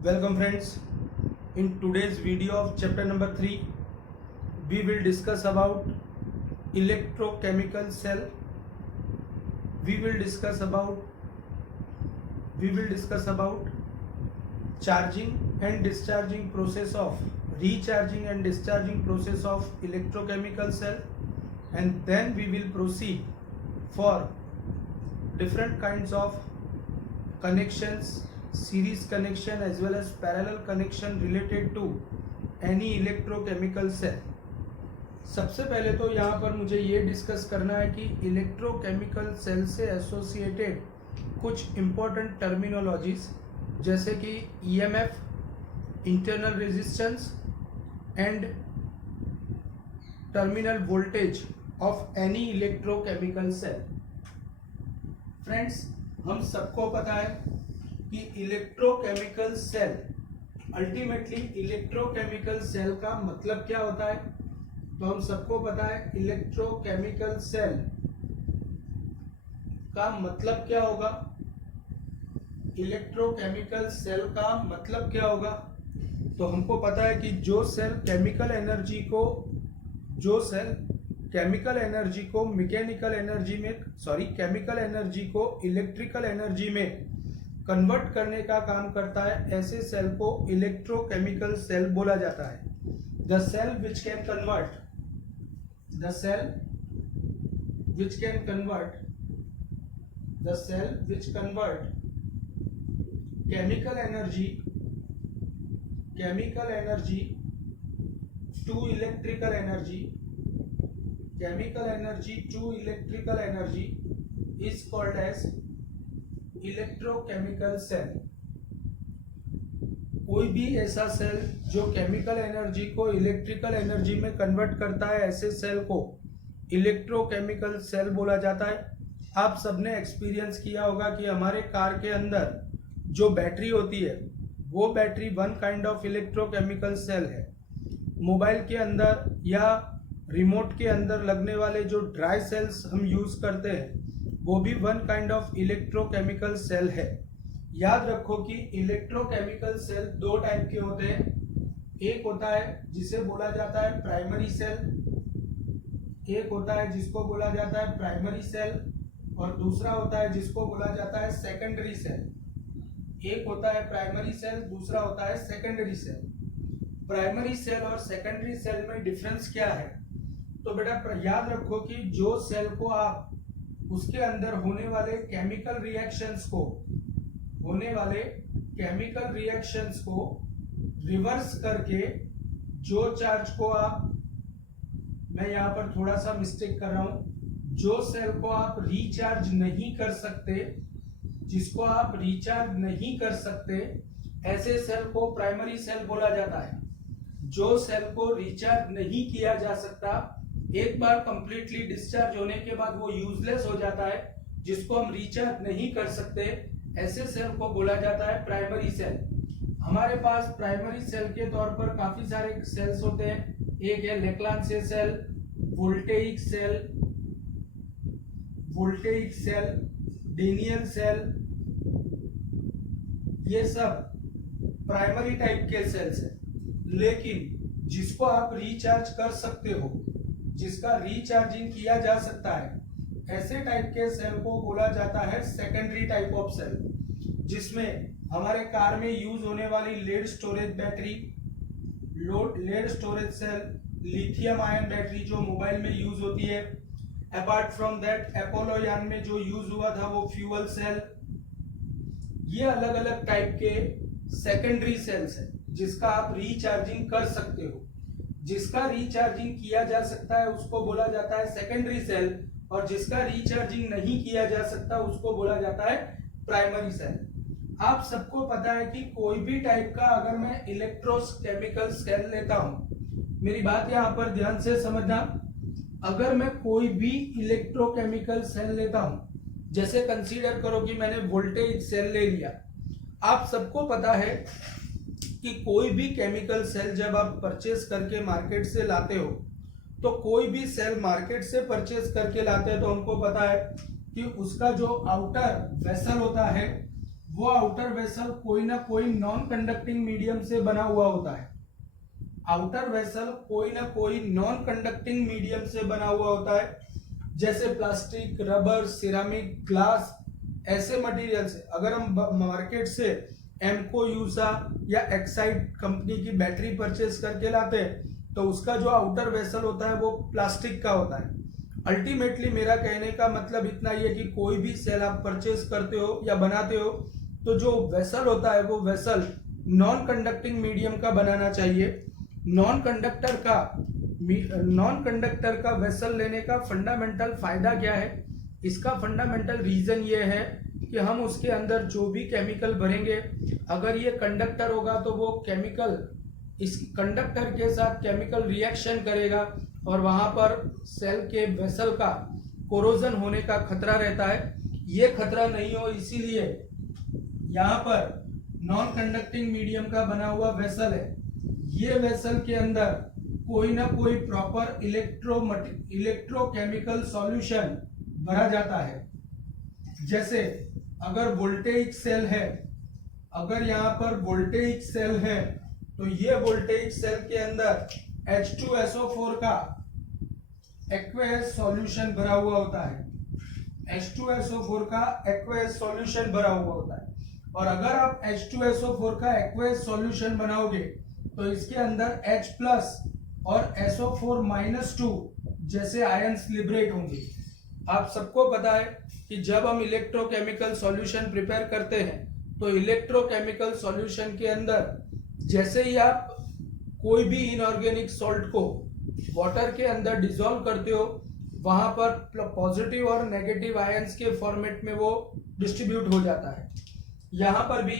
Welcome friends. In today's video of chapter number 3, we will discuss about electrochemical cell. We will discuss about charging and discharging process of recharging and discharging process of electrochemical cell, and then we will proceed for different kinds of connections, series connection as well as parallel connection related to any electrochemical cell. सबसे पहले तो यहाँ पर मुझे ये discuss करना है कि इलेक्ट्रोकेमिकल सेल से एसोसिएटेड कुछ इम्पोर्टेंट टर्मिनोलॉजीज जैसे कि EMF, internal resistance and terminal voltage of any electrochemical cell. Friends, हम सबको पता है कि electrochemical cell, ultimately electrochemical cell का मतलब क्या होता है. तो हम सबको पता है इलेक्ट्रोकेमिकल सेल का मतलब क्या होगा. इलेक्ट्रोकेमिकल सेल का मतलब क्या होगा. तो हमको पता है कि जो सेल केमिकल एनर्जी को मैकेनिकल एनर्जी में केमिकल एनर्जी को इलेक्ट्रिकल एनर्जी में कन्वर्ट करने का काम करता है, ऐसे सेल को इलेक्ट्रोकेमिकल सेल बोला जाता है. The cell which can convert chemical energy to electrical energy is called as electrochemical cell. कोई भी ऐसा सेल जो केमिकल एनर्जी को इलेक्ट्रिकल एनर्जी में कन्वर्ट करता है, ऐसे सेल को इलेक्ट्रोकेमिकल सेल बोला जाता है. आप सबने एक्सपीरियंस किया होगा कि हमारे कार के अंदर जो बैटरी होती है वो battery one kind of electrochemical cell है. मोबाइल के अंदर या रिमोट के अंदर लगने वाले जो ड्राई सेल्स हम यूज करते हैं वो भी one kind of electrochemical cell है. याद रखो कि इलेक्ट्रोकेमिकल सेल दो टाइप के होते हैं. एक होता है जिसे बोला जाता है प्राइमरी सेल, और दूसरा होता है जिसको बोला जाता है सेकेंडरी सेल. एक होता है प्राइमरी सेल, दूसरा होता है सेकेंडरी सेल. प्राइमरी सेल और सेकेंडरी सेल में डिफरेंस क्या है. तो बेटा याद रखो कि जो सेल को आप उसके अंदर होने वाले केमिकल रिएक्शंस को रिवर्स करके जो चार्ज को मैं यहाँ पर थोड़ा सा मिस्टेक कर रहा हूं, जो सेल को आप रिचार्ज नहीं कर सकते, ऐसे सेल को प्राइमरी सेल बोला जाता है. जो सेल को रिचार्ज नहीं किया जा सकता, एक बार कंप्लीटली डिस्चार्ज होने के बाद वो यूजलेस हो जाता है, जिसको हम रिचार्ज नहीं कर सकते, ऐसे सेल को बोला जाता है प्राइमरी सेल. हमारे पास प्राइमरी सेल के तौर पर काफी सारे सेल्स होते हैं. एक है Leclanche cell, voltaic cell, Daniell cell. ये सब प्राइमरी टाइप के सेल्स हैं. लेकिन जिसको आप रिचार्ज कर सकते हो, जिसका रिचार्जिंग किया जा सकता है, ऐसे टाइप के सेल को बोला जाता है सेकेंडरी टाइप ऑफ सेल, जिसमें हमारे कार में यूज होने वाली lead storage cell, lithium ion battery जो मोबाइल में यूज होती है. अपार्ट फ्रॉम दैट अपोलो यान में जो यूज हुआ था वो फ्यूल सेल. ये अलग अलग टाइप के सेकेंडरी सेल्स हैं जिसका आप रिचार्जिंग कर सकते हो. जिसका रिचार्जिंग किया जा सकता है उसको बोला जाता है सेकेंडरी सेल, और जिसका रिचार्जिंग नहीं किया जा सकता उसको बोला जाता है प्राइमरी सेल. आप सबको पता है कि कोई भी टाइप का अगर मैं इलेक्ट्रोकेमिकल सेल लेता हूं, मेरी बात यहां पर ध्यान से समझना, अगर मैं कोई भी इलेक्ट्रोकेमिकल सेल लेता हूं, जैसे कंसीडर करो कि मैंने वोल्टेज सेल ले लिया. आप सबको पता है कि कोई भी केमिकल सेल जब आप परचेस करके मार्केट से लाते हो, तो कोई भी सेल मार्केट से परचेस करके लाते हैं तो हमको पता है कि उसका जो आउटर वेसल होता है वो आउटर वेसल कोई ना कोई नॉन कंडक्टिंग मीडियम से बना हुआ होता है। आउटर वेसल कोई ना कोई नॉन कंडक्टिंग मीडियम से बना हुआ होता है, जैसे प्लास्टिक, रबर, सिरामिक, ग्लास, ऐसे मटेरियल से। अगर हम मार्केट से एमको, यूसा या एक्साइड कंपनी की बैटरी परचेस करके लाते हैं तो उसका जो आउटर वेसल होता है वो प्लास्टिक का होता है। अल्टीमेटली मेरा कहने का मतलब इतना ही है कि कोई भी सेल आप परचेस करते हो या बनाते हो तो जो वेसल होता है वो वेसल नॉन कंडक्टिंग मीडियम का बनाना चाहिए। नॉन कंडक्टर का वेसल लेने का फंडामेंटल फायदा क्या है? इसका फंडामेंटल रीजन ये है कि हम उसके अंदर जो भी केमिकल भरेंगे, अगर ये कंडक्टर होगा तो वो केमिकल इस कंडक्टर के साथ केमिकल रिएक्शन करेगा और वहां पर सेल के वेसल का कोरोजन होने का खतरा रहता है। ये खतरा नहीं हो इसीलिए यहाँ पर नॉन कंडक्टिंग मीडियम का बना हुआ वेसल है। ये वेसल के अंदर कोई ना कोई प्रॉपर इलेक्ट्रोकेमिकल सॉल्यूशन भरा जाता है। जैसे अगर वोल्टेइक सेल है, अगर यहाँ पर वोल्टेइक सेल है तो ये वोल्टेइक सेल के अंदर H2SO4 का एक्वेस सॉल्यूशन भरा हुआ होता है। H2SO4 का एक्वेस सॉल्यूशन भरा हुआ होता है। और अगर आप H2SO4 का एक्वेस सॉल्यूशन बनाओगे तो इसके अंदर H प्लस और SO4-2 जैसे आयंस लिबरेट होंगे। आप सबको पता है कि जब हम इलेक्ट्रोकेमिकल सॉल्यूशन प्रिपेयर करते हैं तो इलेक्ट्रोकेमिकल सॉल्यूशन के अंदर जैसे ही आप कोई भी इनऑर्गेनिक सॉल्ट को वाटर के अंदर डिसॉल्व करते हो, वहां पर पॉजिटिव और नेगेटिव आयंस के फॉर्मेट में वो डिस्ट्रीब्यूट हो जाता है। यहाँ पर भी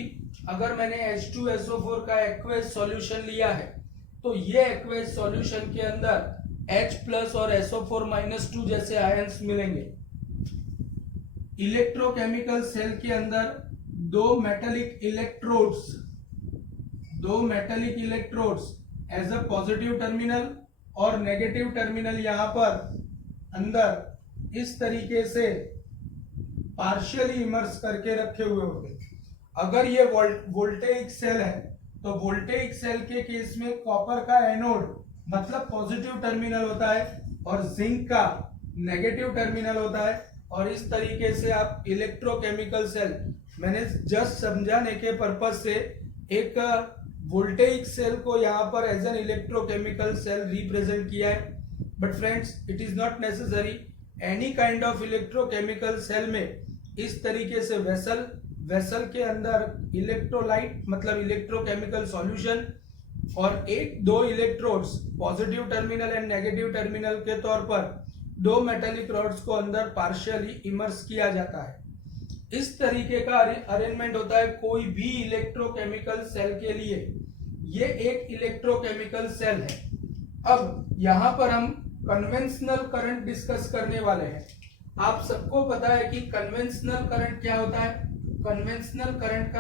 अगर मैंने H2SO4 का एक्वेस सॉल्यूशन लिया है तो ये एक्वेस सॉल्यूशन के अंदर H प्लस और SO4-2 जैसे आयंस मिलेंगे। इलेक्ट्रोकेमिकल सेल के अंदर दो metallic electrodes as a positive terminal और नेगेटिव टर्मिनल यहाँ पर अंदर इस तरीके से पार्शियली इमर्स करके रखे हुए होते। अगर ये वोल्टेइक सेल है तो वोल्टेइक सेल के केस में कॉपर का एनोड मतलब पॉजिटिव टर्मिनल होता है और जिंक का नेगेटिव टर्मिनल होता है। और इस तरीके से आप इलेक्ट्रोकेमिकल सेल, मैंने जस्ट समझाने के पर्पज से एक वोल्टेइक सेल को यहाँ पर as an electrochemical cell represent किया है। But friends, it is not necessary. Any kind of electrochemical cell में इस तरीके से वेसल के अंदर इलेक्ट्रोलाइट मतलब इलेक्ट्रोकेमिकल सॉल्यूशन और दो electrodes positive terminal and negative terminal के तौर पर दो मेटालिक रॉड्स को अंदर पार्शियली इमर्स किया जाता है। इस तरीके का अरेंजमेंट होता है कोई भी इलेक्ट्रोकेमिकल सेल के लिए। ये एक इलेक्ट्रोकेमिकल सेल है। अब यहाँ पर हम कन्वेंशनल करंट डिस्कस करने वाले हैं। आप सबको पता है कि कन्वेंशनल करंट क्या होता है। कन्वेंशनल करंट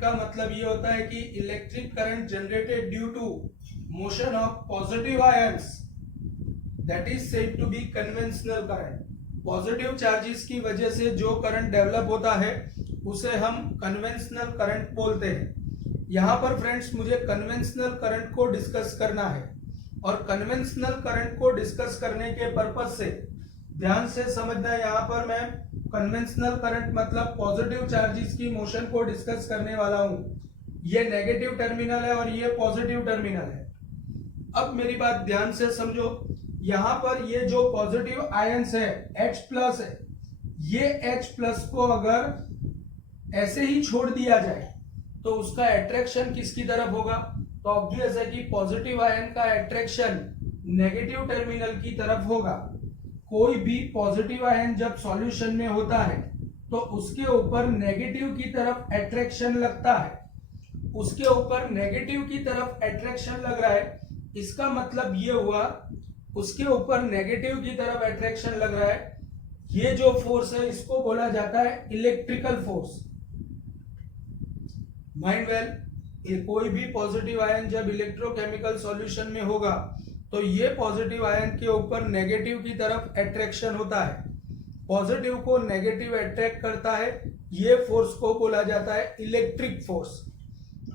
का मतलब ये होता है कि electric current generated due to motion of positive ions, that is said to be conventional current. Positive charges की वजह से जो करंट डेवलप होता है उसे हम कन्वेंशनल करंट बोलते हैं। यहाँ पर फ्रेंड्स मुझे कन्वेंशनल करंट को डिस्कस करना है और कन्वेंशनल करंट को डिस्कस करने के पर्पज से ध्यान से समझना है। यहाँ पर मैं कन्वेंशनल करंट मतलब पॉजिटिव चार्जेस की मोशन को डिस्कस करने वाला हूँ। ये नेगेटिव टर्मिनल है और ये पॉजिटिव टर्मिनल है। अब मेरी बात ध्यान से समझो। यहाँ पर ये जो पॉजिटिव आयंस है H प्लस है, ये H प्लस को अगर ऐसे ही छोड़ दिया जाए तो उसका अट्रैक्शन किसकी तरफ होगा? तो ऑब्वियस है कि पॉजिटिव आयन का अट्रैक्शन नेगेटिव टर्मिनल की तरफ होगा। कोई भी पॉजिटिव आयन जब सॉल्यूशन में होता है तो उसके ऊपर नेगेटिव की तरफ अट्रैक्शन लगता है। उसके ऊपर नेगेटिव की तरफ अट्रैक्शन लग रहा है, इसका मतलब ये हुआ उसके ऊपर नेगेटिव की तरफ अट्रैक्शन लग रहा है। ये जो फोर्स है इसको बोला जाता है इलेक्ट्रिकल फोर्स। माइंड वेल, ये कोई भी पॉजिटिव आयन जब इलेक्ट्रोकेमिकल सॉल्यूशन में होगा तो ये पॉजिटिव आयन के ऊपर नेगेटिव की तरफ अट्रैक्शन होता है। पॉजिटिव को नेगेटिव अट्रैक्ट करता है, ये फोर्स को बोला जाता है electric force.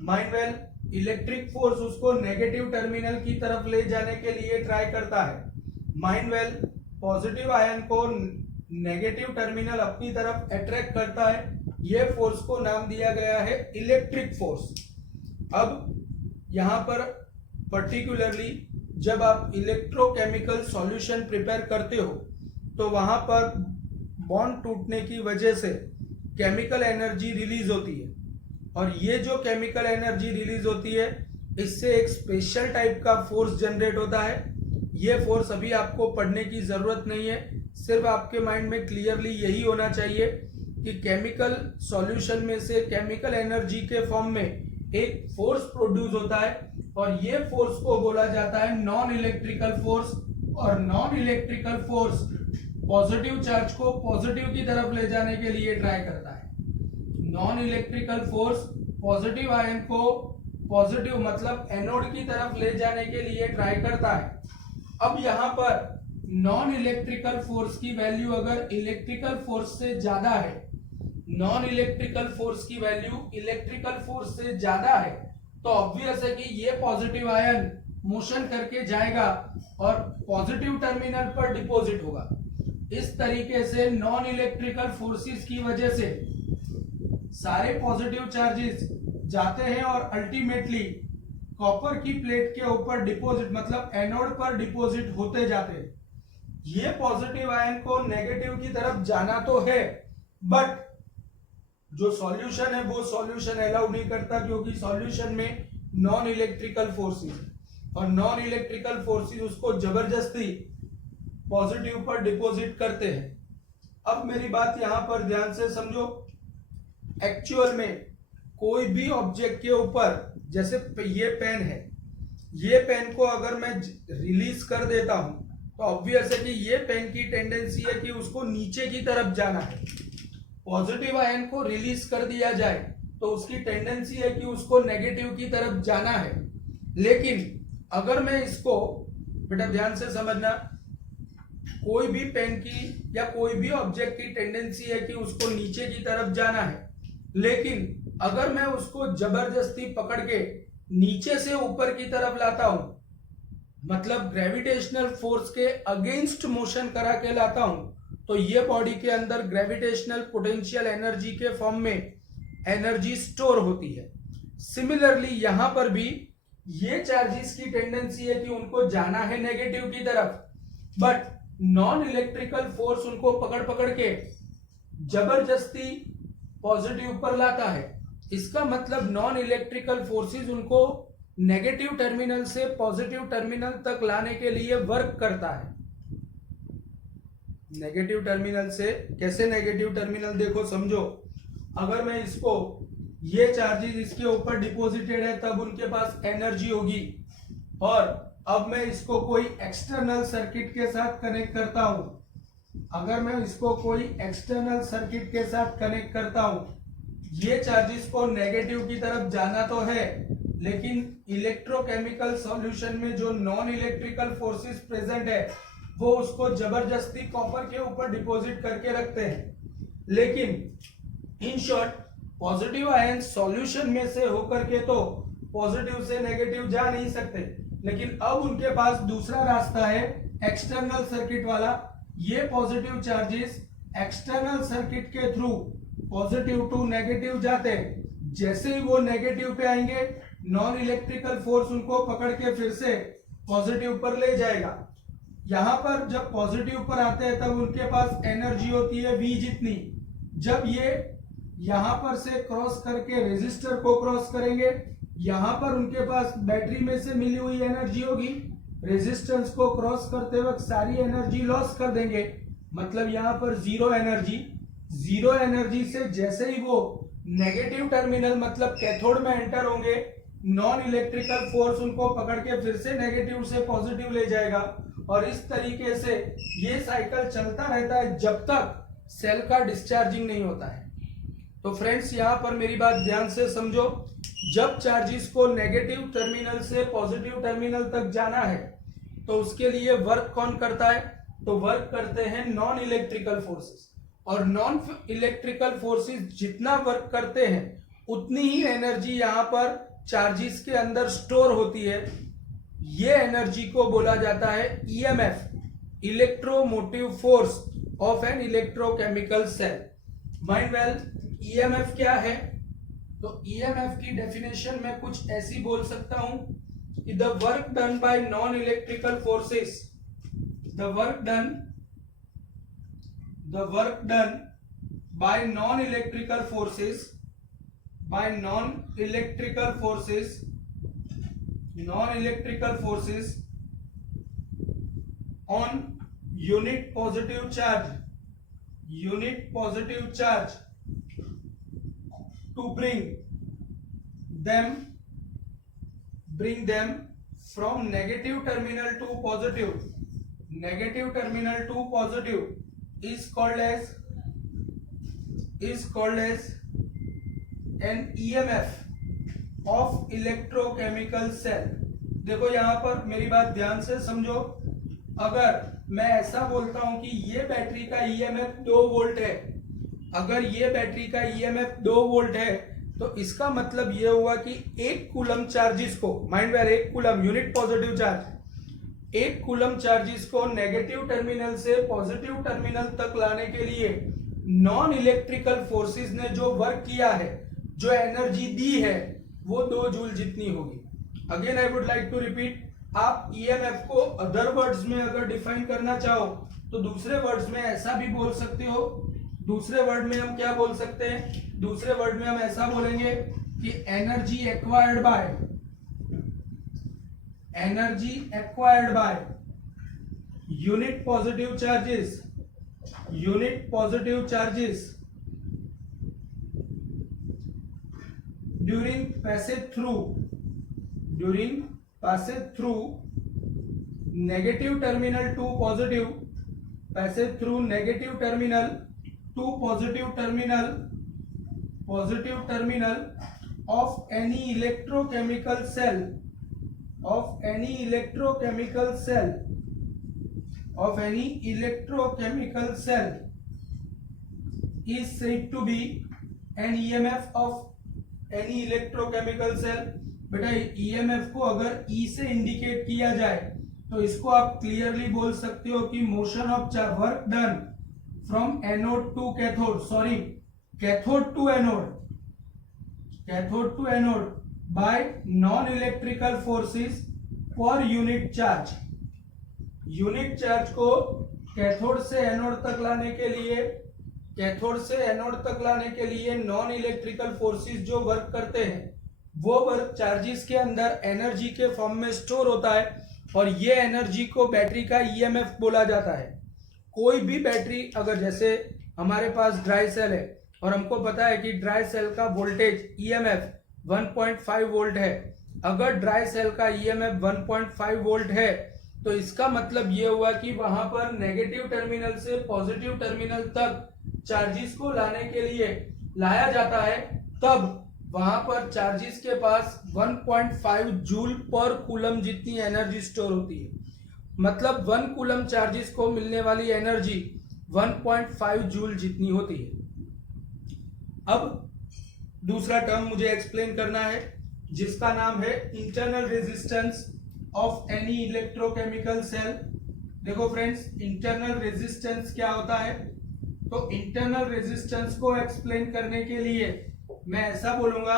Mind well, electric force उसको नेगेटिव टर्मिनल की तरफ ले जाने के लिए ट्राई करता है। माइंड वेल, पॉजिटिव आयन को नेगेटिव टर्मिनल अपनी तरफ अट्रैक्ट करता है, ये फोर्स को नाम दिया गया है इलेक्ट्रिक फोर्स। अब यहाँ पर पर्टिकुलरली जब आप इलेक्ट्रोकेमिकल सॉल्यूशन प्रिपेयर करते हो तो वहां पर बॉन्ड टूटने की वजह से केमिकल एनर्जी रिलीज होती है, और ये जो केमिकल एनर्जी रिलीज होती है इससे एक स्पेशल टाइप का फोर्स जनरेट होता है। ये फोर्स अभी आपको पढ़ने की जरूरत नहीं है, सिर्फ आपके माइंड में क्लियरली यही होना चाहिए कि केमिकल सॉल्यूशन में से केमिकल एनर्जी के फॉर्म में एक फोर्स प्रोड्यूस होता है, और ये फोर्स को बोला जाता है नॉन इलेक्ट्रिकल फोर्स। और non electrical force positive charge को पॉजिटिव की तरफ ले जाने के लिए ट्राई करता है। Non electrical force positive ion को पॉजिटिव मतलब एनोड की तरफ ले जाने के लिए ट्राई करता है। अब यहाँ पर नॉन इलेक्ट्रिकल फोर्स की वैल्यू अगर इलेक्ट्रिकल फोर्स से ज्यादा है, नॉन इलेक्ट्रिकल फोर्स की वैल्यू इलेक्ट्रिकल फोर्स से ज्यादा है, तो ऑब्वियस है कि ये पॉजिटिव आयन मोशन करके जाएगा और पॉजिटिव टर्मिनल पर डिपॉजिट होगा। इस तरीके से नॉन इलेक्ट्रिकल फोर्सेस की वजह से सारे पॉजिटिव चार्जेस जाते हैं और अल्टीमेटली कॉपर की प्लेट के ऊपर डिपॉजिट मतलब एनोड पर डिपॉजिट होते जाते हैं। ये पॉजिटिव आयन को नेगेटिव की तरफ जाना तो है, बट जो सॉल्यूशन है वो सॉल्यूशन अलाउ नहीं करता, क्योंकि सॉल्यूशन में नॉन इलेक्ट्रिकल फोर्सेस और नॉन इलेक्ट्रिकल फोर्सेस उसको जबरदस्ती पॉजिटिव पर डिपॉजिट करते हैं। अब मेरी बात यहां पर ध्यान से समझो, एक्चुअल में कोई भी ऑब्जेक्ट के ऊपर, जैसे ये पेन है, ये पेन को अगर मैं रिलीज कर देता हूं तो ऑब्वियस है कि ये पेन की टेंडेंसी है कि उसको नीचे की तरफ जाना है। पॉजिटिव आयन को रिलीज कर दिया जाए तो उसकी टेंडेंसी है कि उसको नेगेटिव की तरफ जाना है। लेकिन अगर मैं इसको, बेटा ध्यान से समझना, कोई भी पेन की या कोई भी ऑब्जेक्ट की टेंडेंसी है कि उसको नीचे की तरफ जाना है, लेकिन अगर मैं उसको जबरदस्ती पकड़ के नीचे से ऊपर की तरफ लाता हूं, मतलब ग्रेविटेशनल फोर्स के अगेंस्ट मोशन करा के लाता हूं, तो ये बॉडी के अंदर ग्रेविटेशनल पोटेंशियल एनर्जी के फॉर्म में एनर्जी स्टोर होती है। सिमिलरली यहां पर भी ये चार्जेस की टेंडेंसी है कि उनको जाना है नेगेटिव की तरफ, बट नॉन इलेक्ट्रिकल फोर्स उनको पकड़ पकड़ के जबरदस्ती पॉजिटिव पर लाता है। इसका मतलब नॉन इलेक्ट्रिकल फोर्सेस उनको नेगेटिव टर्मिनल से पॉजिटिव टर्मिनल तक लाने के लिए वर्क करता है। नेगेटिव टर्मिनल से कैसे नेगेटिव टर्मिनल, देखो समझो, अगर मैं इसको, ये चार्जेस इसके ऊपर डिपॉजिटेड है तब उनके पास एनर्जी होगी, और अब मैं इसको कोई एक्सटर्नल सर्किट के साथ कनेक्ट करता हूं, अगर मैं इसको कोई एक्सटर्नल सर्किट के साथ कनेक्ट करता हूं, ये चार्जेस को नेगेटिव की तरफ जाना तो है, लेकिन इलेक्ट्रोकेमिकल सॉल्यूशन में जो नॉन इलेक्ट्रिकल फोर्सेस प्रेजेंट है वो उसको जबरदस्ती कॉपर के ऊपर डिपॉजिट करके रखते हैं। लेकिन in short positive ion solution में से होकर के तो पॉजिटिव से नेगेटिव जा नहीं सकते, लेकिन अब उनके पास दूसरा रास्ता है एक्सटर्नल सर्किट वाला। ये पॉजिटिव चार्जेस एक्सटर्नल सर्किट के थ्रू पॉजिटिव टू नेगेटिव जाते हैं। जैसे ही वो नेगेटिव पे आएंगे, नॉन इलेक्ट्रिकल फोर्स उनको पकड़ के फिर से पॉजिटिव पर ले जाएगा। यहां पर जब पॉजिटिव पर आते हैं तब उनके पास एनर्जी होती है V जितनी। जब ये यहां पर से क्रॉस करके रेजिस्टर को क्रॉस करेंगे, यहां पर उनके पास बैटरी में से मिली हुई एनर्जी होगी, रेजिस्टेंस को क्रॉस करते वक्त सारी एनर्जी लॉस कर देंगे, मतलब यहां पर जीरो एनर्जी। जीरो एनर्जी से जैसे ही वो नेगेटिव टर्मिनल मतलब कैथोड में एंटर होंगे, नॉन इलेक्ट्रिकल फोर्स उनको पकड़ के फिर से नेगेटिव से पॉजिटिव ले जाएगा, और इस तरीके से ये साइकिल चलता रहता है जब तक सेल का डिस्चार्जिंग नहीं होता है। तो फ्रेंड्स यहाँ पर मेरी बात ध्यान से समझो, जब चार्जेस को नेगेटिव टर्मिनल से पॉजिटिव टर्मिनल तक जाना है तो उसके लिए वर्क कौन करता है? तो वर्क करते हैं नॉन इलेक्ट्रिकल फोर्सेस, और नॉन इलेक्ट्रिकल फोर्सेस जितना वर्क करते हैं उतनी ही एनर्जी यहाँ पर चार्जेस के अंदर स्टोर होती है। ये एनर्जी को बोला जाता है EMF, electromotive force of an electrochemical cell. Mind well, EMF क्या है? तो ईएमएफ की डेफिनेशन मैं कुछ ऐसी बोल सकता हूं कि the work done by non electrical forces, the work done by non-electrical forces, on unit positive charge to bring them from negative terminal to positive is called as an EMF of electrochemical cell। देखो यहाँ पर मेरी बात ध्यान से समझो। अगर मैं ऐसा बोलता हूं कि ये बैटरी का EMF 2 वोल्ट है, अगर ये बैटरी का EMF 2 वोल्ट है, तो इसका मतलब ये हुआ कि 1 कूलम चार्जेस को, mind where 1 coulomb unit positive charge, 1 coulomb charges को नेगेटिव टर्मिनल से पॉजिटिव टर्मिनल तक लाने के लिए नॉन इलेक्ट्रिकल फोर्सेस ने जो वर्क किया है, जो एनर्जी दी है, वो 2 जूल जितनी होगी। Again I would like to repeat, आप ईएमएफ को अदर वर्ड्स में अगर डिफाइन करना चाहो तो दूसरे वर्ड्स में ऐसा भी बोल सकते हो। दूसरे वर्ड में हम क्या बोल सकते हैं? दूसरे वर्ड में हम ऐसा बोलेंगे कि energy acquired by unit positive charges during passage through negative terminal to positive, positive terminal of any electrochemical cell is said to be an EMF of any electrochemical cell। बेटा EMF को अगर E से indicate किया जाए तो इसको आप clearly बोल सकते हो कि motion of work done from anode to cathode, sorry cathode to anode by non electrical forces पर यूनिट चार्ज। यूनिट चार्ज को कैथोड से एनोड तक लाने के लिए नॉन इलेक्ट्रिकल फोर्सेस जो वर्क करते हैं, वो वर्क चार्जेस के अंदर एनर्जी के फॉर्म में स्टोर होता है, और ये एनर्जी को बैटरी का ईएमएफ बोला जाता है। कोई भी बैटरी, अगर जैसे हमारे पास ड्राई सेल है और हमको पता है कि ड्राई सेल का वोल्टेज ईएमएफ 1.5 वोल्ट है, अगर ड्राई सेल का ईएमएफ 1.5 वोल्ट है तो इसका मतलब ये हुआ कि वहां पर नेगेटिव टर्मिनल से पॉजिटिव टर्मिनल तक चार्जेस को लाने के लिए लाया जाता है, तब वहां पर चार्जेस के पास 1.5 जूल पर कूलम जितनी एनर्जी स्टोर होती है। मतलब 1 कूलम चार्जेस को मिलने वाली एनर्जी 1.5 जूल जितनी होती है। अब दूसरा टर्म मुझे एक्सप्लेन करना है जिसका नाम है internal resistance of any electrochemical cell. देखो फ्रेंड्स, इंटरनल रेजिस्टेंस क्या होता है? तो इंटरनल रेजिस्टेंस को एक्सप्लेन करने के लिए मैं ऐसा बोलूंगा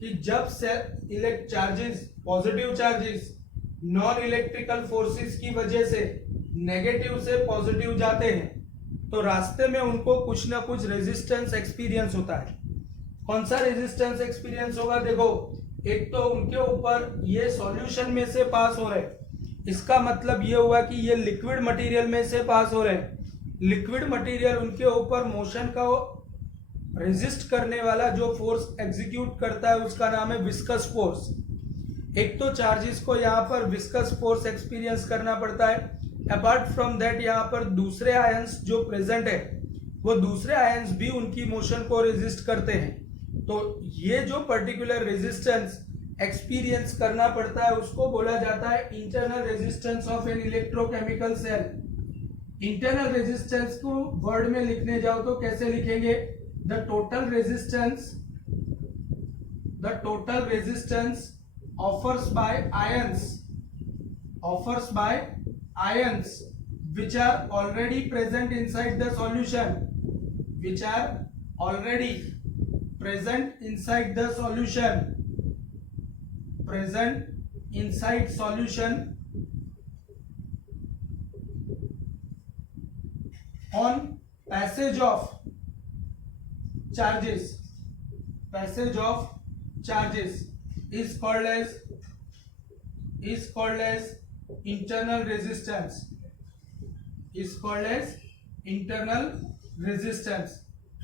कि जब cell charges, positive charges non electrical forces की वजह से नेगेटिव से पॉजिटिव जाते हैं तो रास्ते में उनको कुछ ना कुछ रेजिस्टेंस एक्सपीरियंस होता है। कौन सा रेजिस्टेंस एक्सपीरियंस होगा? देखो, एक तो उनके ऊपर ये सॉल्यूशन में से पास हो रहे, इसका मतलब ये हुआ कि ये लिक्विड मटेरियल में से पास हो रहे हैं। लिक्विड मटेरियल उनके ऊपर मोशन का रेजिस्ट करने वाला जो फोर्स एग्जीक्यूट करता है उसका नाम है विस्कस फोर्स। एक तो चार्जेस को यहाँ पर विस्कस फोर्स एक्सपीरियंस करना पड़ता है। अपार्ट फ्रॉम दैट यहाँ पर दूसरे आयंस जो प्रेजेंट है वो दूसरे आयंस भी उनकी मोशन को रेजिस्ट करते हैं। तो ये जो पर्टिकुलर रेजिस्टेंस एक्सपीरियंस करना पड़ता है उसको बोला जाता है internal resistance of an electrochemical cell. Internal resistance को वर्ड में लिखने जाओ तो कैसे लिखेंगे? The total resistance offers by ions which are already present inside the solution, present inside solution on passage of charges is called as internal resistance.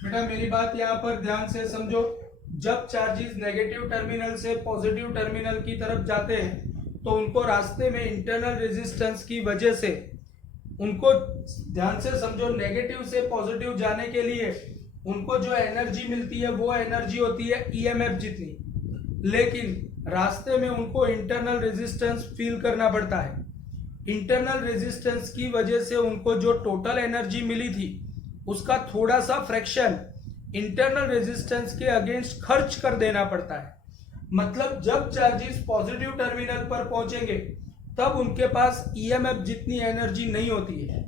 बेटा मेरी बात यहाँ पर ध्यान से समझो। जब चार्जेस नेगेटिव टर्मिनल से पॉजिटिव टर्मिनल की तरफ जाते हैं तो उनको रास्ते में इंटरनल रेजिस्टेंस की वजह से, उनको ध्यान से समझो, नेगेटिव से पॉजिटिव जाने के लिए उनको जो एनर्जी मिलती है वो एनर्जी होती है ईएमएफ जितनी, लेकिन रास्ते में उनको इंटरनल रेजिस्टेंस फील करना पड़ता है। इंटरनल रेजिस्टेंस की वजह से उनको जो टोटल एनर्जी मिली थी उसका थोड़ा सा फ्रैक्शन इंटरनल रेजिस्टेंस के अगेंस्ट खर्च कर देना पड़ता है। मतलब जब चार्जेस पॉजिटिव टर्मिनल पर पहुंचेंगे तब उनके पास ईएमएफ जितनी एनर्जी नहीं होती है।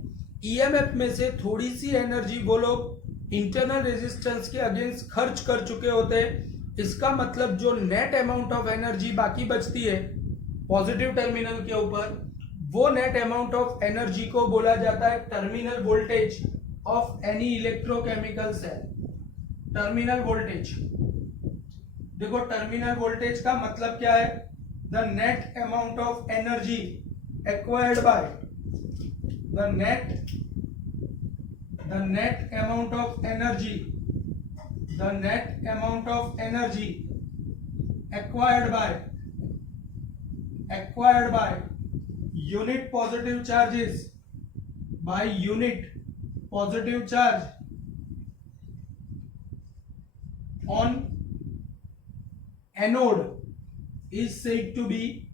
ईएमएफ में से थोड़ी सी एनर्जी वो लोग इंटरनल रेजिस्टेंस के अगेंस्ट खर्च कर चुके होते हैं। इसका मतलब जो नेट अमाउंट ऑफ एनर्जी बाकी बचती है पॉजिटिव टर्मिनल के ऊपर, वो नेट अमाउंट ऑफ एनर्जी को बोला जाता है terminal voltage of any electrochemical cell. Terminal voltage, देखो टर्मिनल वोल्टेज का मतलब क्या है? The net amount of energy acquired by the net amount of energy acquired by unit positive charges by unit positive charge on anode is said to be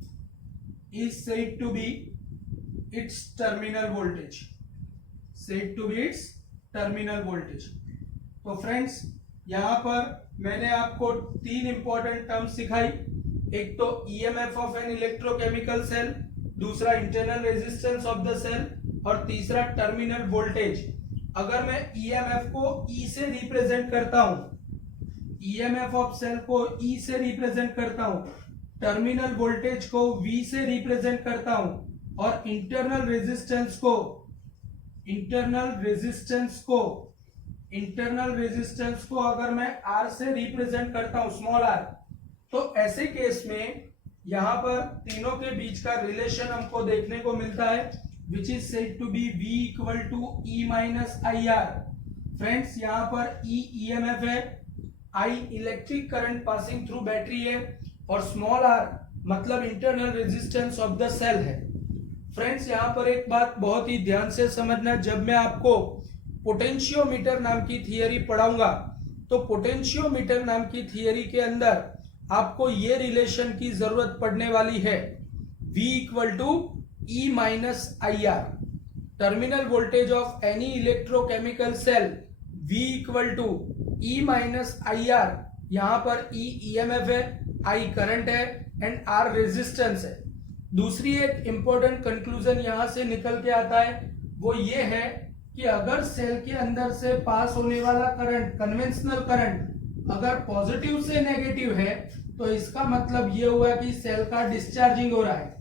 its terminal voltage. तो friends यहाँ पर मैंने आपको 3 important terms सिखाई। एक तो EMF of an electrochemical cell, दूसरा internal resistance of the cell और तीसरा टर्मिनल वोल्टेज। अगर मैं ईएमएफ को ई से रिप्रेजेंट करता हूं, ईएमएफ ऑफ सेल को ई से रिप्रेजेंट करता हूं, टर्मिनल वोल्टेज को वी से रिप्रेजेंट करता हूं और इंटरनल रेजिस्टेंस को अगर मैं आर से रिप्रेजेंट करता हूं, स्मॉल आर, तो ऐसे केस में यहां पर तीनों के बीच का रिलेशन हमको देखने को मिलता है which is said to be V equal to E minus IR। Friends यहाँ पर E EMF है, I electric current passing through battery है और स्मॉल r मतलब internal resistance of the cell है। फ्रेंड्स यहाँ पर एक बात बहुत ही ध्यान से समझना, जब मैं आपको पोटेंशियोमीटर नाम की थियरी पढ़ाऊंगा तो पोटेंशियोमीटर नाम की थियरी के अंदर आपको ये रिलेशन की जरूरत पड़ने वाली है, V equal to E minus IR। Terminal voltage of any electrochemical cell V equal to E minus IR। यहाँ पर E EMF है, I करंट है एंड R रेजिस्टेंस है। दूसरी एक इंपॉर्टेंट कंक्लूजन यहाँ से निकल के आता है, वो ये है कि अगर सेल के अंदर से पास होने वाला करंट, कन्वेंशनल करंट, अगर पॉजिटिव से नेगेटिव है तो इसका मतलब ये हुआ कि सेल का डिस्चार्जिंग हो रहा है।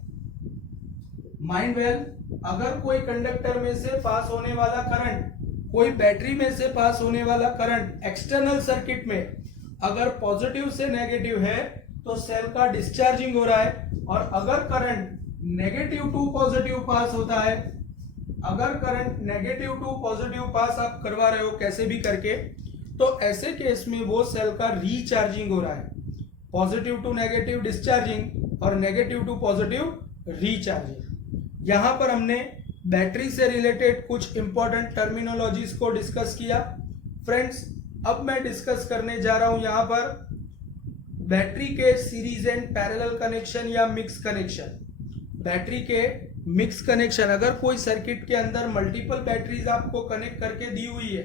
माइंड वेल, अगर कोई कंडक्टर में से पास होने वाला करंट, कोई बैटरी में से पास होने वाला करंट एक्सटर्नल सर्किट में अगर पॉजिटिव से नेगेटिव है तो सेल का डिस्चार्जिंग हो रहा है, और अगर करंट नेगेटिव टू पॉजिटिव पास होता है, अगर करंट नेगेटिव टू पॉजिटिव पास आप करवा रहे हो कैसे भी करके, तो ऐसे केस में वो सेल का रीचार्जिंग हो रहा है। पॉजिटिव टू नेगेटिव डिस्चार्जिंग और नेगेटिव टू पॉजिटिव रीचार्जिंग। यहां पर हमने बैटरी से रिलेटेड कुछ इंपॉर्टेंट टर्मिनोलॉजीज को डिस्कस किया। फ्रेंड्स, अब मैं डिस्कस करने जा रहा हूं यहां पर बैटरी के सीरीज एंड पैरेलल कनेक्शन या मिक्स कनेक्शन। बैटरी के मिक्स कनेक्शन, अगर कोई सर्किट के अंदर मल्टीपल बैटरीज आपको कनेक्ट करके दी हुई है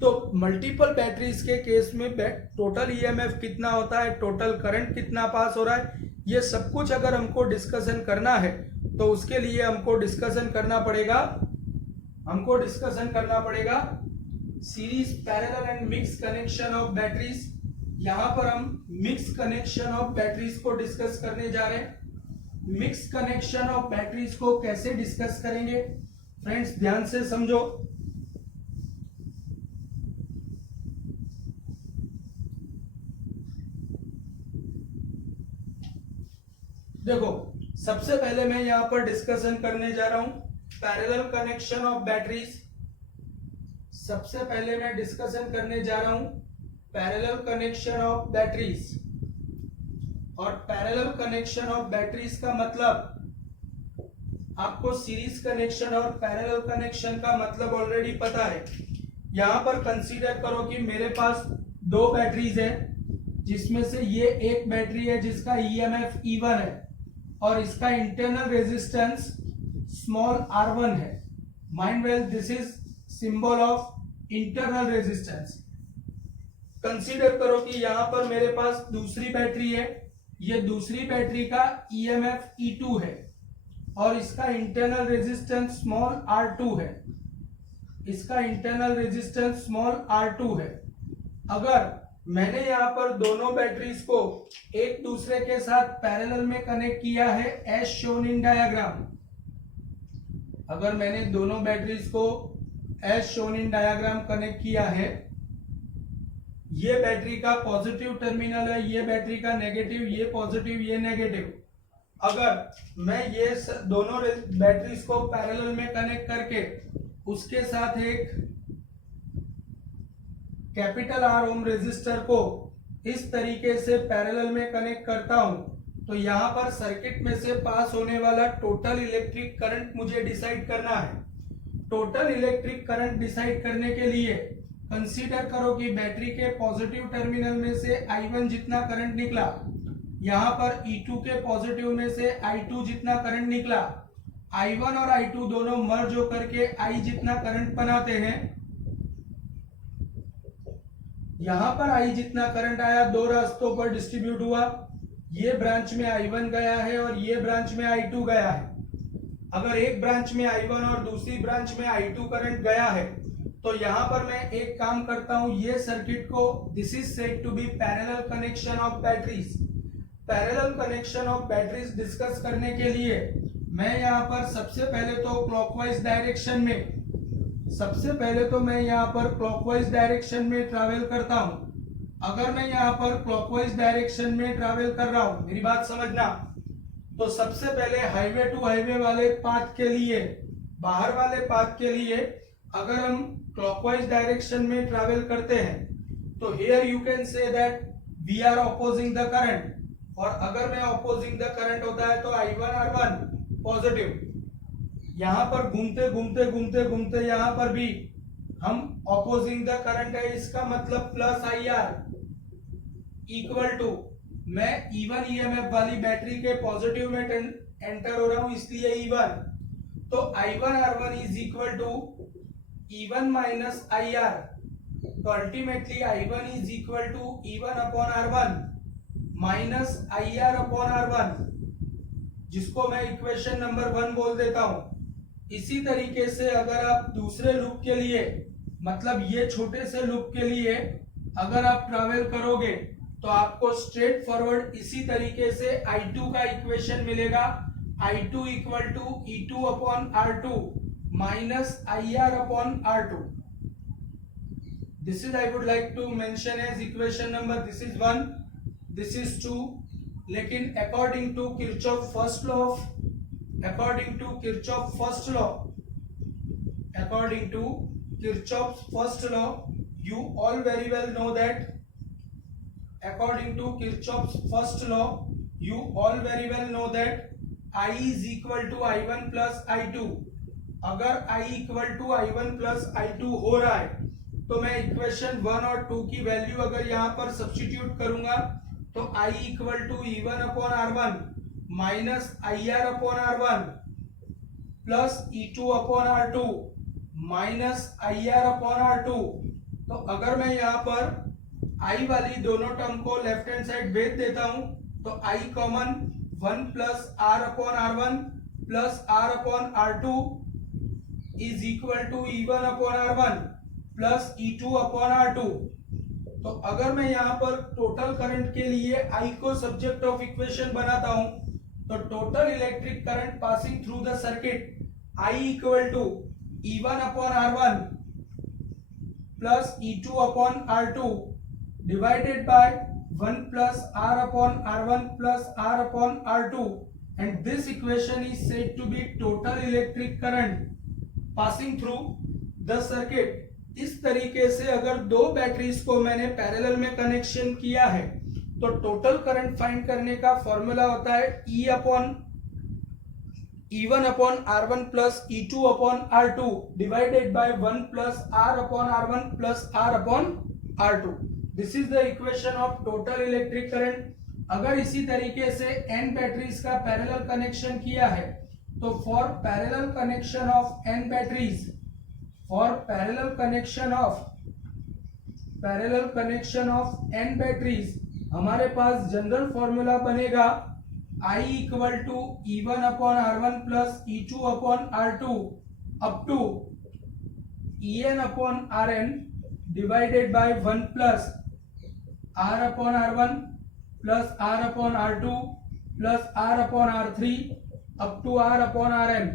तो मल्टीपल बैटरीज के केस में टोटल ईएमएफ कितना होता है, टोटल करंट कितना पास हो रहा है, ये सब कुछ अगर हमको डिस्कशन करना है तो उसके लिए हमको डिस्कशन करना पड़ेगा series, parallel and mix connection of batteries. यहां पर हम मिक्स कनेक्शन ऑफ बैटरीज को डिस्कस करने जा रहे हैं। मिक्स कनेक्शन ऑफ बैटरीज को कैसे डिस्कस करेंगे फ्रेंड्स, ध्यान से समझो। देखो, सबसे पहले मैं यहां पर डिस्कशन करने जा रहा हूं पैरेलल कनेक्शन ऑफ बैटरीज। सबसे पहले मैं डिस्कशन करने जा रहा हूं पैरेलल कनेक्शन ऑफ बैटरीज। और पैरेलल कनेक्शन ऑफ बैटरीज का मतलब आपको सीरीज कनेक्शन और पैरेलल कनेक्शन का मतलब ऑलरेडी पता है। यहां पर कंसीडर करो कि मेरे पास दो बैटरीज है, जिसमें से ये एक बैटरी है जिसका ईएमएफ E1 है और इसका इंटरनल रेजिस्टेंस स्मॉल r1 है। Mind well, this is symbol of internal resistance. Consider करो कि यहां पर मेरे पास दूसरी बैटरी है, ये दूसरी बैटरी का ईएमएफ E2 है और इसका इंटरनल रेजिस्टेंस स्मॉल r2 है। इसका इंटरनल रेजिस्टेंस स्मॉल r2 है। अगर मैंने यहाँ पर दोनों बैटरीज को एक दूसरे के साथ पैरेलल में कनेक्ट किया है एज शोन इन डायग्राम, अगर मैंने दोनों बैटरीज को as shown in diagram connect किया है, ये बैटरी का पॉजिटिव टर्मिनल है, ये बैटरी का नेगेटिव, ये पॉजिटिव, ये नेगेटिव। अगर मैं ये दोनों बैटरीज को पैरेलल में कनेक्ट करके उसके साथ एक कैपिटल R ओम रेजिस्टर को इस तरीके से पैरेलल में कनेक्ट करता हूं, तो यहां पर सर्किट में से पास होने वाला टोटल इलेक्ट्रिक करंट मुझे डिसाइड करना है। टोटल इलेक्ट्रिक करंट डिसाइड करने के लिए कंसीडर करो कि बैटरी के पॉजिटिव टर्मिनल में से I1 जितना करंट निकला, यहां पर E2 के पॉजिटिव में से I2 जितना करंट निकला, I1 और I2 दोनों मर्ज होकर के I जितना करंट बनाते हैं। यहां पर I जितना करंट आया दो रास्तों पर डिस्ट्रीब्यूट हुआ, ये ब्रांच में I1 गया है और ये ब्रांच में I2 गया है। अगर एक ब्रांच में I1 और दूसरी ब्रांच में I2 करंट गया है तो यहां पर मैं एक काम करता हूं, ये सर्किट को this is said to be parallel connection of batteries. Parallel connection of batteries discuss करने के लिए मैं यहां पर सबसे पहले तो क्लॉकवाइज डायरेक्शन में ट्रैवल करता हूं। अगर मैं यहां पर क्लॉकवाइज डायरेक्शन में ट्रैवल कर रहा हूं, मेरी बात समझना, तो सबसे पहले हाईवे टू हाईवे वाले पाथ के लिए, बाहर वाले पाथ के लिए अगर हम क्लॉकवाइज डायरेक्शन में ट्रैवल करते हैं तो here you can say that we are opposing the current, और अगर मैं ऑपोजिंग द करंट होता है तो I1 R1 पॉजिटिव। यहां पर घूमते यहां पर भी हम ऑपोजिंग द करंट है, इसका मतलब प्लस IR इक्वल टू, मैं E1 EMF वाली बैटरी के पॉजिटिव में एंटर हो रहा हूं इसलिए E1, तो I1 R1 is equal to E1 minus IR, तो ultimately I1 is equal to E1 upon R1 minus IR upon R1, जिसको मैं इक्वेशन नंबर 1 बोल देता हूं। इसी तरीके से अगर आप दूसरे लूप के लिए, मतलब ये छोटे से लूप के लिए अगर आप ट्रैवल करोगे तो आपको स्ट्रेट फॉरवर्ड इसी तरीके से I2 का इक्वेशन मिलेगा, I2 equal to E2 upon R2 minus IR upon R2. This is I would like to mention as equation number, this is 1, this is 2, लेकिन according to Kirchhoff first law, you all very well know that according to Kirchhoff's first law, you all very well know that I is equal to I1 plus I2. अगर I equal to I1 plus I2 हो रहा है तो मैं equation 1 और 2 की value अगर यहाँ पर सब्स्टिट्यूट करूंगा तो I equal to E1 upon R1 minus IR upon R1 plus E2 upon R2 minus IR upon R2। तो अगर मैं यहाँ पर I वाली दोनों टर्म को लेफ्ट हैंड साइड भेज देता हूं तो I common 1 plus R upon R1 plus R upon R2 is equal to E1 upon R1 plus E2 upon R2। तो अगर मैं यहाँ पर टोटल करंट के लिए I को सब्जेक्ट ऑफ इक्वेशन बनाता हूं तो total electric current passing through the circuit I equal to E1 upon R1 plus E2 upon R2 divided by 1 plus R upon R1 plus R upon R2, and this equation is said to be total electric current passing through the circuit। इस तरीके से अगर दो batteries को मैंने parallel में connection किया है तो टोटल करंट फाइंड करने का फॉर्मूला होता है E1 upon R1 plus E2 upon R2 divided by 1 plus R upon R1 plus R upon R2। This is the equation of total electric current. अगर इसी तरीके से n बैटरीज का parallel connection किया है तो for parallel connection of n batteries, for parallel connection of n batteries हमारे पास जनरल फॉर्मूला बनेगा I equal to E1 upon R1 plus E2 upon R2 up to En upon Rn divided by 1 plus R upon R1 plus R upon R2 plus R upon R3 up to R upon Rn।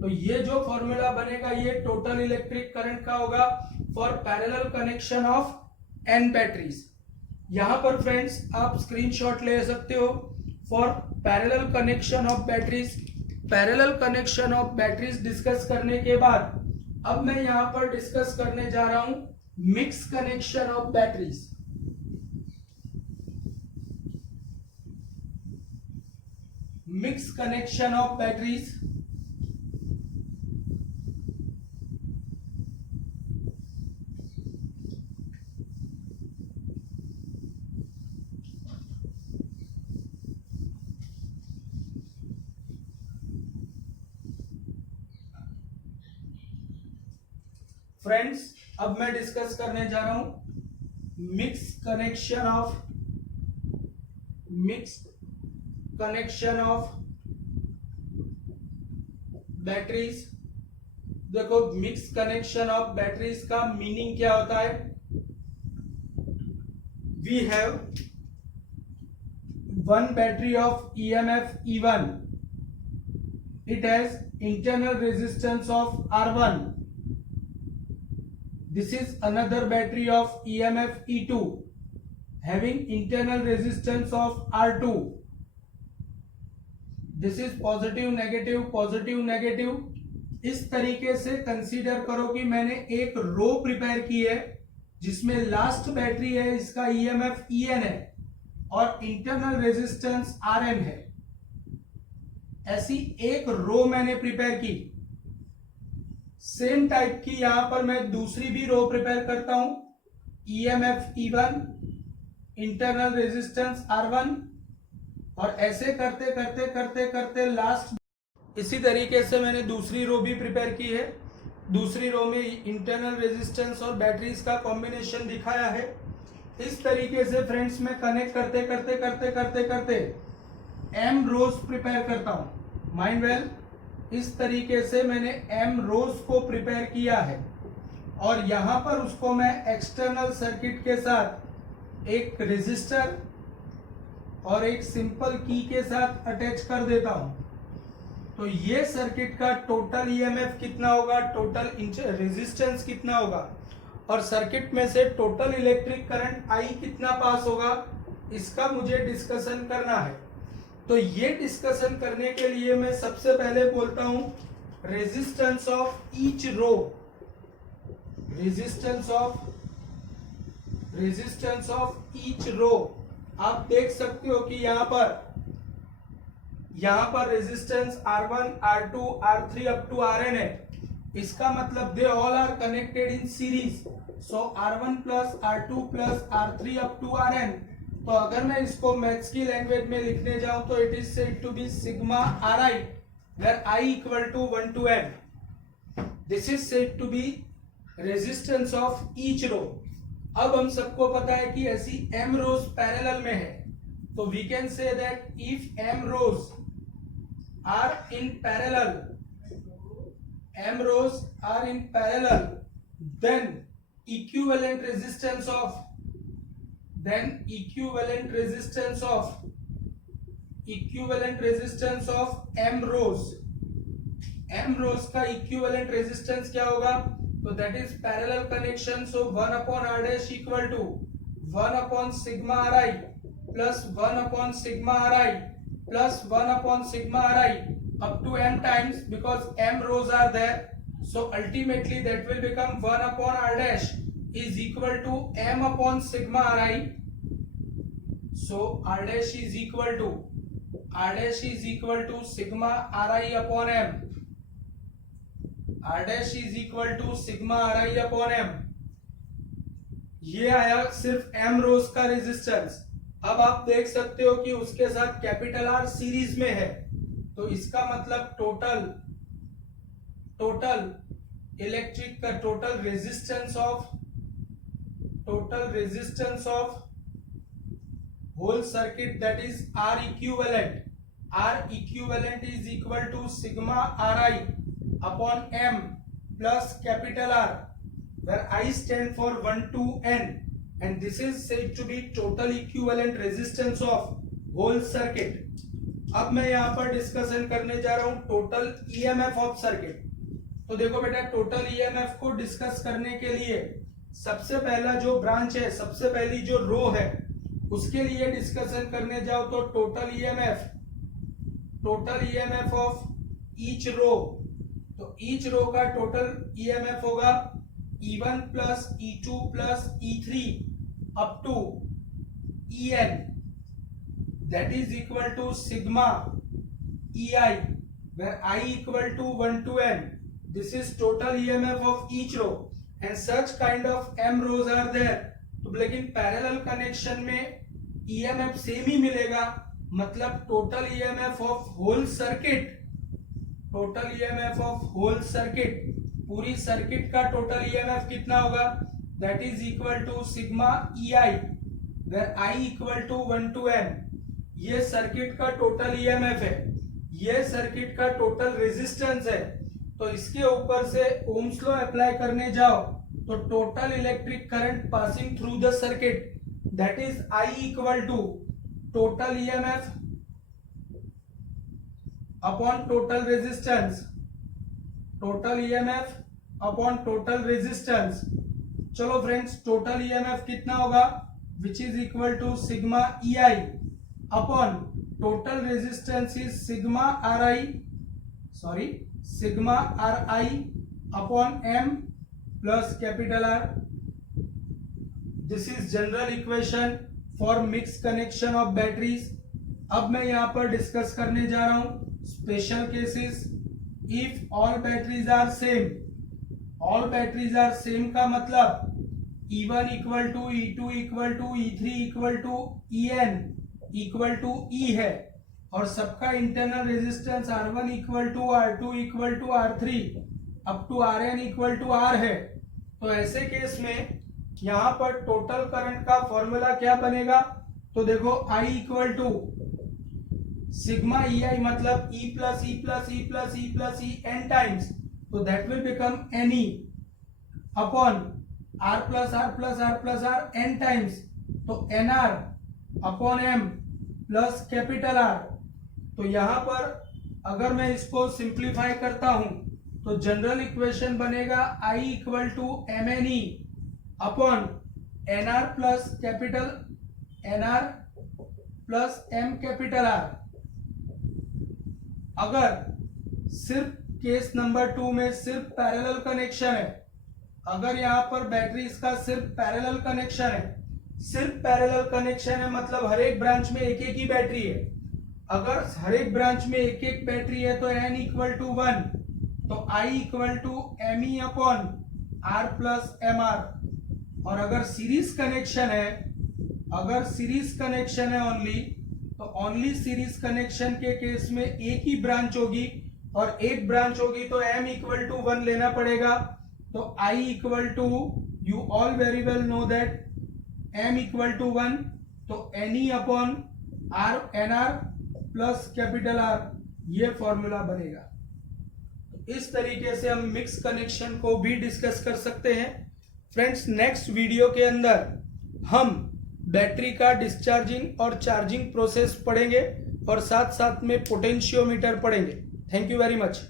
तो ये जो formula बनेगा ये total electric current का होगा for parallel connection of n batteries. यहां पर friends आप स्क्रीनशॉट ले सकते हो for parallel connection of batteries. Parallel connection of batteries discuss करने के बाद अब मैं यहां पर डिस्कस करने जा रहा हूं mix connection of batteries. Mix connection of batteries friends अब मैं डिस्कस करने जा रहा हूं मिक्स कनेक्शन ऑफ बैटरीज। देखो मिक्स कनेक्शन ऑफ बैटरीज का मीनिंग क्या होता है। We have one battery of EMF E1, it has internal resistance of R1। This is another battery of EMF E2 having internal resistance of R2। This is positive negative positive negative। इस तरीके से consider करो कि मैंने एक रो prepare की है जिसमें लास्ट बैटरी है, इसका EMF EN है और इंटरनल रेजिस्टेंस RN है। ऐसी एक रो मैंने प्रिपेयर की। सेम टाइप की यहां पर मैं दूसरी भी रो प्रिपेयर करता हूं, EMF E1 internal resistance R1 और ऐसे करते करते करते करते लास्ट इसी तरीके से मैंने दूसरी रो भी प्रिपेयर की है। दूसरी रो में इंटरनल रेजिस्टेंस और बैटरीज का कॉम्बिनेशन दिखाया है। इस तरीके से फ्रेंड्स मैं कनेक्ट करते करते करते करते करते M रोज प्रिपेयर करता हूं। माइंड वेल, इस तरीके से मैंने M रोज को प्रिपेयर किया है और यहां पर उसको मैं एक्सटर्नल सर्किट के साथ एक रेजिस्टर और एक सिंपल की के साथ अटैच कर देता हूं। तो ये सर्किट का टोटल EMF कितना होगा, टोटल रेजिस्टेंस कितना होगा और सर्किट में से टोटल इलेक्ट्रिक करंट I कितना पास होगा, इसका मुझे डिस्कशन करना है। तो ये डिस्कशन करने के लिए मैं सबसे पहले बोलता हूं resistance of each row. Resistance of each row आप देख सकते हो कि यहां पर resistance R1 R2 R3 up to Rn है। इसका मतलब they all are connected in series. So R1 plus R2 plus R3 up to Rn। तो अगर मैं इसको मैथ्स की लैंग्वेज में लिखने जाऊं तो it is said to be sigma Ri where I equal to 1 to m. This is said to be resistance of each row. अब हम सबको पता है कि ऐसी m rows parallel में है, तो we can say that if m rows are in parallel, m rows are in parallel, then equivalent resistance of m rows का equivalent resistance क्या होगा? तो that is parallel connection, so 1 upon r dash equal to 1 upon sigma ri plus 1 upon sigma ri plus 1 upon sigma ri up to m times, because m rows are there, so ultimately that will become 1 upon r dash is equal to m upon sigma ri. So r dash is equal to sigma ri upon m. r dash is equal to sigma ri upon m. ये आया सिर्फ m रोज का resistance. अब आप देख सकते हो कि उसके साथ कैपिटल R सीरीज में है, तो इसका मतलब टोटल इलेक्ट्रिक का total resistance of whole circuit, that is R equivalent is equal to sigma ri upon m plus capital R, where I stand for 1 to n, and this is said to be total equivalent resistance of whole circuit. अब मैं यहाँ पर discussion करने जा रहा हूँ total EMF of circuit. तो देखो बेटा, टोटल ईएमएफ को डिस्कस करने के लिए सबसे पहला जो ब्रांच है, सबसे पहली जो रो है, उसके लिए डिस्कशन करने जाओ तो total EMF of each row. तो ईच रो का टोटल ईएमएफ होगा E1 plus E2 plus E3 up to En, that is equal to sigma EI, where I equal to 1 to n. This is total EMF of each row, and such kind of m rows are there. तो लेकिन parallel connection में EMF same ही मिलेगा, मतलब total EMF of whole circuit, पूरी circuit का total EMF कितना होगा? That is equal to sigma EI, where I equal to 1 to n. ये सर्किट का टोटल EMF है, ये सर्किट का टोटल रेजिस्टेंस है. तो इसके ऊपर से ओम्स लॉ अप्लाई करने जाओ तो total electric current passing through the circuit, that is I equal to total EMF upon total resistance, total EMF upon total resistance. चलो फ्रेंड्स, टोटल EMF कितना होगा? Which is equal to sigma EI upon total resistance is sigma RI upon M plus capital R. This is general equation for mix connection of batteries. अब मैं यहां पर discuss करने जा रहा हूं special cases. If all batteries are same का मतलब E1 equal to E2 equal to E3 equal to En equal to E है, और सबका internal resistance R1 equal to R2 equal to R3 up to Rn equal to R है. तो ऐसे case में यहाँ पर टोटल करंट का फॉर्मूला क्या बनेगा? तो देखो, I equal to sigma EI मतलब E plus E plus E plus E plus E n times, तो that will become NE upon R plus R plus R plus R n times, तो NR upon M plus capital R. तो यहाँ पर अगर मैं इसको simplify करता हूं तो जनरल इक्वेशन बनेगा I equal to MNE upon NR plus capital NR plus M capital R. अगर सिर्फ केस नंबर 2 में सिर्फ पैरेलल कनेक्शन है, अगर यहाँ पर बैटरीज का सिर्फ पैरेलल कनेक्शन है, मतलब हर एक ब्रांच में एक एक ही बैटरी है. अगर हर एक ब्रांच में एक एक बैटरी है तो N इक्वल टू 1, तो I equal to ME upon R plus MR. और अगर सीरीज कनेक्शन है ओनली, तो ओनली सीरीज कनेक्शन के केस में एक ही ब्रांच होगी और एक ब्रांच होगी तो m इक्वल टू 1 लेना पड़ेगा। तो I equal to, you all very well know that m equal to 1, तो NE upon R NR plus capital R, ये फॉर्मूला बनेगा। इस तरीके से हम मिक्स कनेक्शन को भी डिस्कस कर सकते हैं। फ्रेंड्स, नेक्स्ट वीडियो के अंदर हम बैटरी का डिस्चार्जिंग और चार्जिंग प्रोसेस पढ़ेंगे और साथ साथ में पोटेंशियोमीटर पढ़ेंगे। Thank you very much.